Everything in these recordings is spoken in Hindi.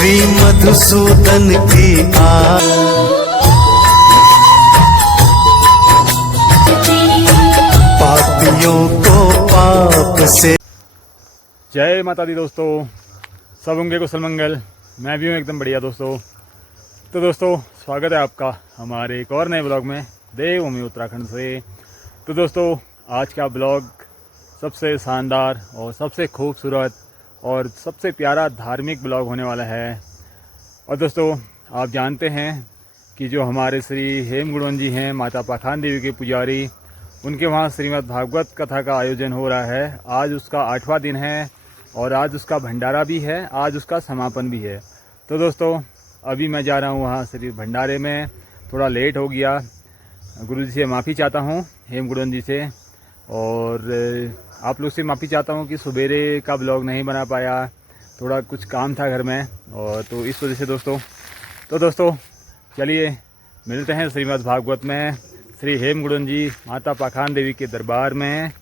जय माता दी दोस्तों, सब होंगे कुशल मंगल। मैं भी हूँ एकदम बढ़िया दोस्तों। तो दोस्तों स्वागत है आपका हमारे एक और नए ब्लॉग में देवभूमि उत्तराखंड से। तो दोस्तों आज का ब्लॉग सबसे शानदार और सबसे खूबसूरत और सबसे प्यारा धार्मिक ब्लॉग होने वाला है। और दोस्तों आप जानते हैं कि जो हमारे श्री हेम गुणवन जी हैं, माता पाखान देवी के पुजारी, उनके वहाँ श्रीमद् भागवत कथा का आयोजन हो रहा है। आज उसका 8वां दिन है और आज उसका भंडारा भी है, आज उसका समापन भी है। तो दोस्तों अभी मैं जा रहा हूँ वहाँ श्री भंडारे में। थोड़ा लेट हो गया, गुरु जी से माफ़ी चाहता हूँ, हेम गुणवन जी से, और आप लोग से माफ़ी चाहता हूँ कि सवेरे का ब्लॉग नहीं बना पाया, थोड़ा कुछ काम था घर में, और तो इस वजह से दोस्तों। तो दोस्तों चलिए मिलते हैं श्रीमद् भागवत में श्री हेम गुणवन जी माता पाखान देवी के दरबार में,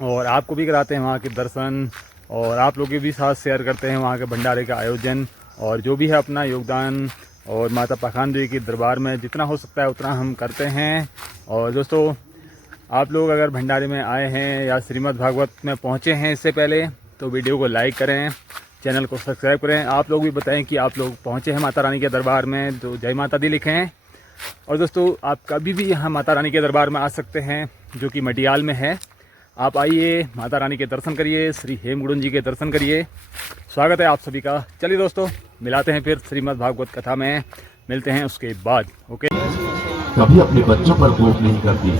और आपको भी कराते हैं वहाँ के दर्शन, और आप लोग के भी साथ शेयर करते हैं वहाँ के भंडारे का आयोजन, और जो भी है अपना योगदान और माता पाखान देवी के दरबार में जितना हो सकता है उतना हम करते हैं। और दोस्तों आप लोग अगर भंडारे में आए हैं या श्रीमद् भागवत में पहुँचे हैं इससे पहले, तो वीडियो को लाइक करें, चैनल को सब्सक्राइब करें। आप लोग भी बताएं कि आप लोग पहुँचे हैं माता रानी के दरबार में, तो जय माता दी लिखें। और दोस्तों आप कभी भी यहाँ माता रानी के दरबार में आ सकते हैं, जो कि मटियाल में है। आप आइए, माता रानी के दर्शन करिए, श्री हेम गुणवन जी के दर्शन करिए। स्वागत है आप सभी का। चलिए दोस्तों मिलाते हैं फिर श्रीमद् भागवत कथा में, मिलते हैं उसके बाद। ओके। कभी अपने बच्चों पर कोप नहीं करती।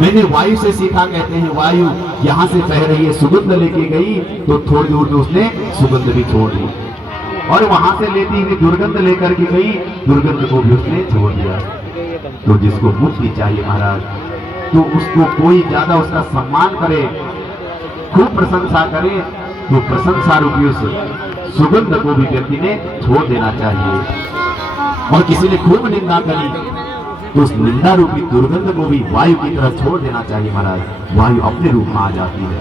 मैंने वायु से सीखा, कहते हैं वायु यहाँ से बह रही है, सुगंध लेके गई तो थोड़ी दूर में उसने सुगंध भी छोड़ दी, और वहां से लेती हुई दुर्गंध लेकर के गई, दुर्गंध को भी उसने छोड़ दिया। तो जिसको मुक्ति चाहिए महाराज, तो उसको कोई ज्यादा उसका सम्मान करे, खूब प्रशंसा करे, तो प्रशंसा रूपी उस सुगंध को भी व्यक्ति ने छोड़ देना चाहिए। और किसी ने खूब निंदा करी तो उस निंदा रूपी दुर्गंध को भी वायु की तरफ छोड़ देना चाहिए महाराज। वायु अपने रूप में आ जाती है।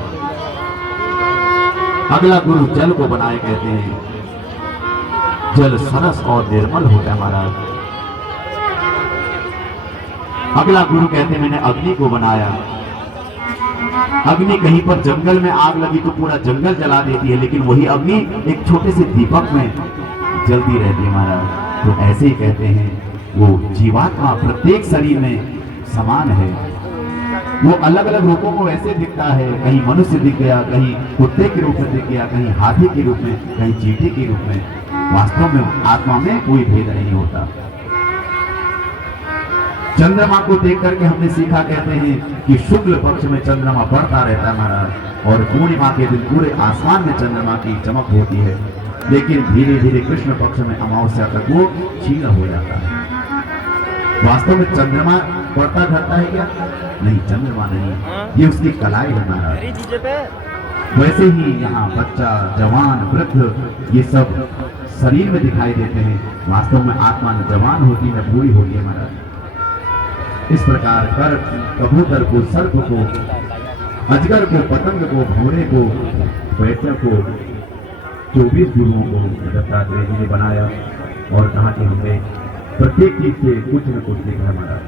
अगला गुरु जल को बनाए, कहते हैं जल सरस और निर्मल होता है महाराज। अगला गुरु कहते हैं मैंने अग्नि को बनाया। अग्नि कहीं पर जंगल में आग लगी तो पूरा जंगल जला देती है, लेकिन वही अग्नि एक छोटे से दीपक में जलती रहती है महाराज। तो ऐसे ही कहते हैं वो जीवात्मा प्रत्येक शरीर में समान है। वो अलग अलग रूपों को ऐसे दिखता है, कहीं मनुष्य दिख गया, कहीं कुत्ते के रूप में दिख गया, कहीं हाथी के रूप में, कहीं चींटी के रूप में। वास्तव में आत्मा में कोई भेद नहीं होता। चंद्रमा को देख करके हमने सीखा, कहते हैं कि शुक्ल पक्ष में चंद्रमा बढ़ता रहता है महाराज, और पूर्णिमा के दिन पूरे आसमान में चंद्रमा की चमक होती है, लेकिन धीरे धीरे कृष्ण पक्ष में अमावस्या तक वो क्षीण हो जाता है। वास्तव में चंद्रमा बढ़ता घटता है क्या? नहीं, चंद्रमा नहीं, ये उसकी कलाई है महाराज। वैसे ही यहाँ बच्चा, जवान, वृद्ध, ये सब शरीर में दिखाई देते हैं, वास्तव में आत्मा न जवान होती है न बूढ़ी होती है महाराज। इस प्रकार कर कबूतर को, सर्प को, अजगर को, पतंग को, घोड़े को, वैश्य को, 24 गुरुओं को दत्तात्रेय जी ने बनाया, और कहा कि हमने प्रत्येक चीज से कुछ न कुछ सीखा महाराज।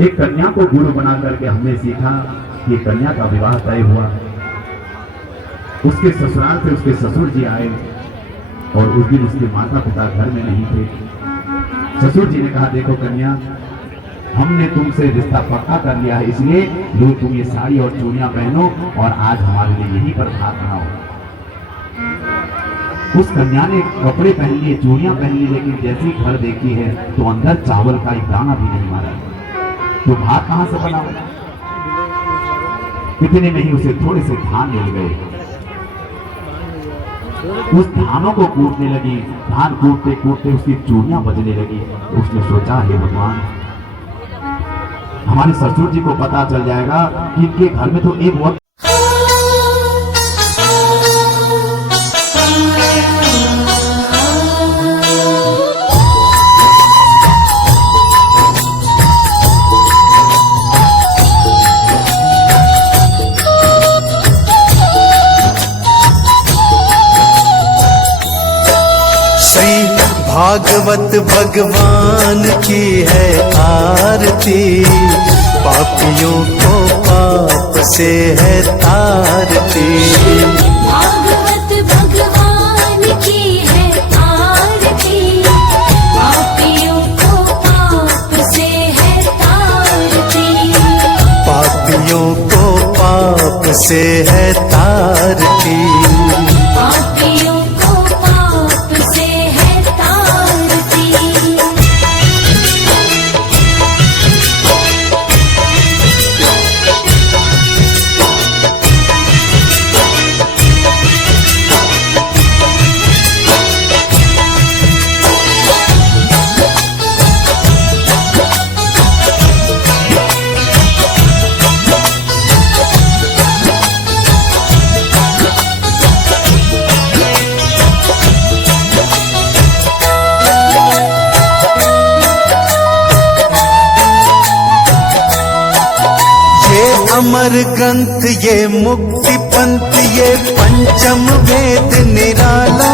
एक कन्या को गुरु बना करके हमने सीखा कि कन्या का विवाह तय हुआ। उसके ससुराल से उसके ससुर जी आए, और उस दिन उसके माता पिता घर में नहीं थे। ससुर जी ने कहा देखो कन्या, हमने तुमसे रिश्ता पक्का कर लिया है, इसलिए लो तुम ये साड़ी और चूड़ियां पहनो और आज हमारे लिए यहीं पर भात बनाओ। उस कन्या ने कपड़े पहन लिए, चूड़ियां पहन ली, लेकिन जैसे ही घर देखती है तो अंदर चावल का एक दाना भी नहीं मारा। तो भात कहां से बना? इतने में ही उसे थोड़े से धान मिल गए। उस धानों को कूटने लगी, धान कूटते कूटते उसकी चूड़ियां बजने लगी। तो उसने सोचा हे भगवान, हमारे ससुर जी को पता चल जाएगा कि इनके घर में तो एक वक्त भागवत भगवान की है आरती, पापियों को पाप से है तारती। भागवत भगवान की है आरती, पापियों को पाप से है तारती। पापियों को पाप से है तारती। पापियों को पाप से है तारती। अमर ग्रंथ ये मुक्ति पंथ ये पंचम वेद निराला,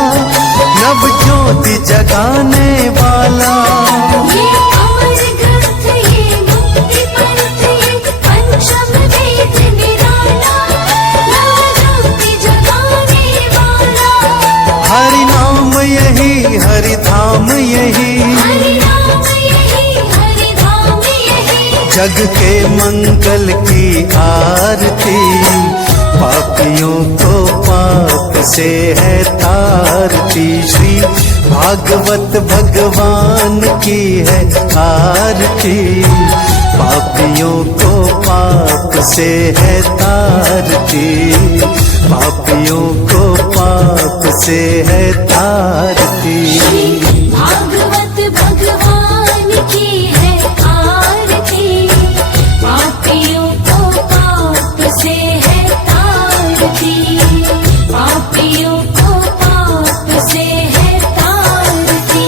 नव ज्योति जगाने वाला। ये अमर ग्रंथ ये मुक्ति पंथ ये पंचम वेद निराला, नव ज्योति जगाने वाला। हरि नाम यही हरि धाम यही, हरि नाम यही हरि धाम यही। जग के मंगल की आरती, पापियों को पाप से है तारती। श्री भागवत भगवान की है आरती, पापियों को पाप से है तारती। पापियों को पाप से है तारती। भागवत भगवान की है आरती, पापियों को पाप से है तारती। पापियों को पाप से है तारती।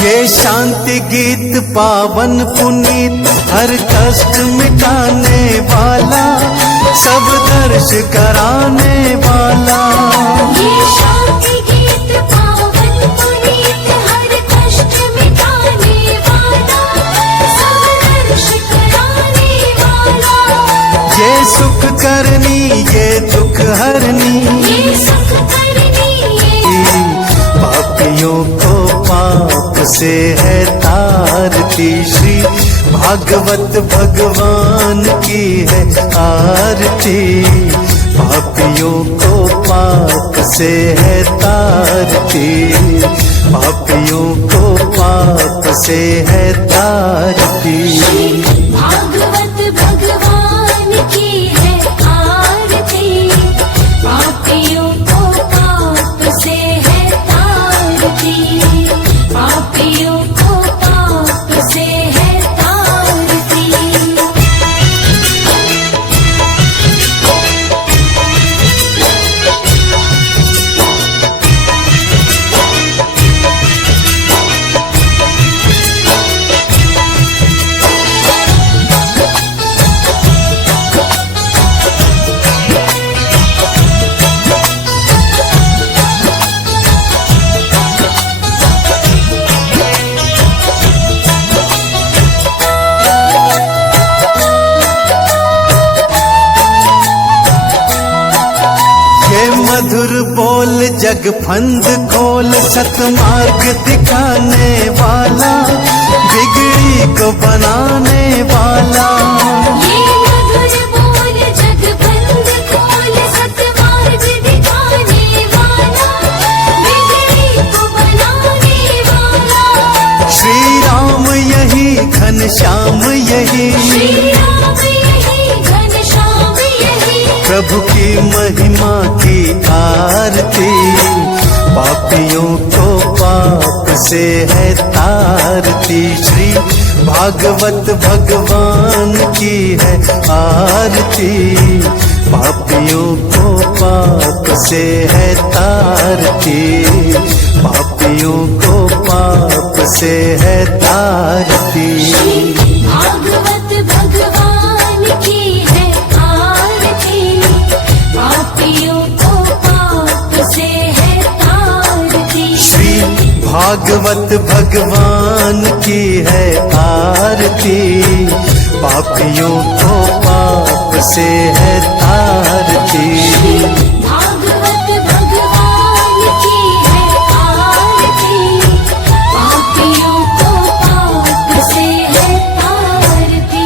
ये शांति गीत पावन पुनीत, हर कष्ट मिटाने वाला, सब दर्श कराने वाला। ये शांति गीत पावन पुनीत, हर कष्ट मिटाने वाला, सब दर्श कराने वाला। ये सुख करनी ये दुख हरनी, ये सुख करनी ये पापियों को पाप से है तारती। श्री भागवत भगवान की है आरती, पापियों को पाप से है तारती। पापियों को पाप से है तारती। भागवत भगवान की है आरती, पापियों को पाप से है तारती। पापियों को पाप से है तारती। मधुर बोल जग फंद खोल, सतमार्ग दिखाने वाला, बिगड़ी को बनाने वाला। ये मधुर बोल जग बंद खोल, सतमार्ग दिखाने वाला, बिगड़ी को बनाने वाला। श्री राम यही घनश्याम यही, श्री राम यही घनश्याम यही। प्रभु की महिमा की आरती, पापियों को पाप से है तारती। श्री भागवत भगवान की है आरती, पापियों को पाप से है तारती। पापियों को पाप से है तारती। भागवत भगवान की है आरती, पापियों को पाप से है तारती। श्री भागवत भगवान की है आरती, पापियों को पाप से है तारती। भागवत भगवान की है आरती, पापियों को पाप से है तारती।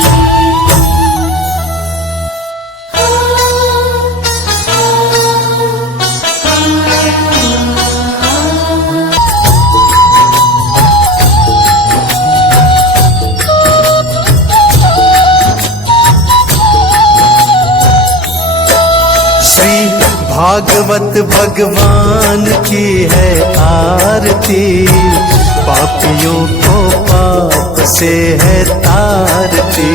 श्री भागवत भगवान की है आरती, पापियों को पाप से है तारती।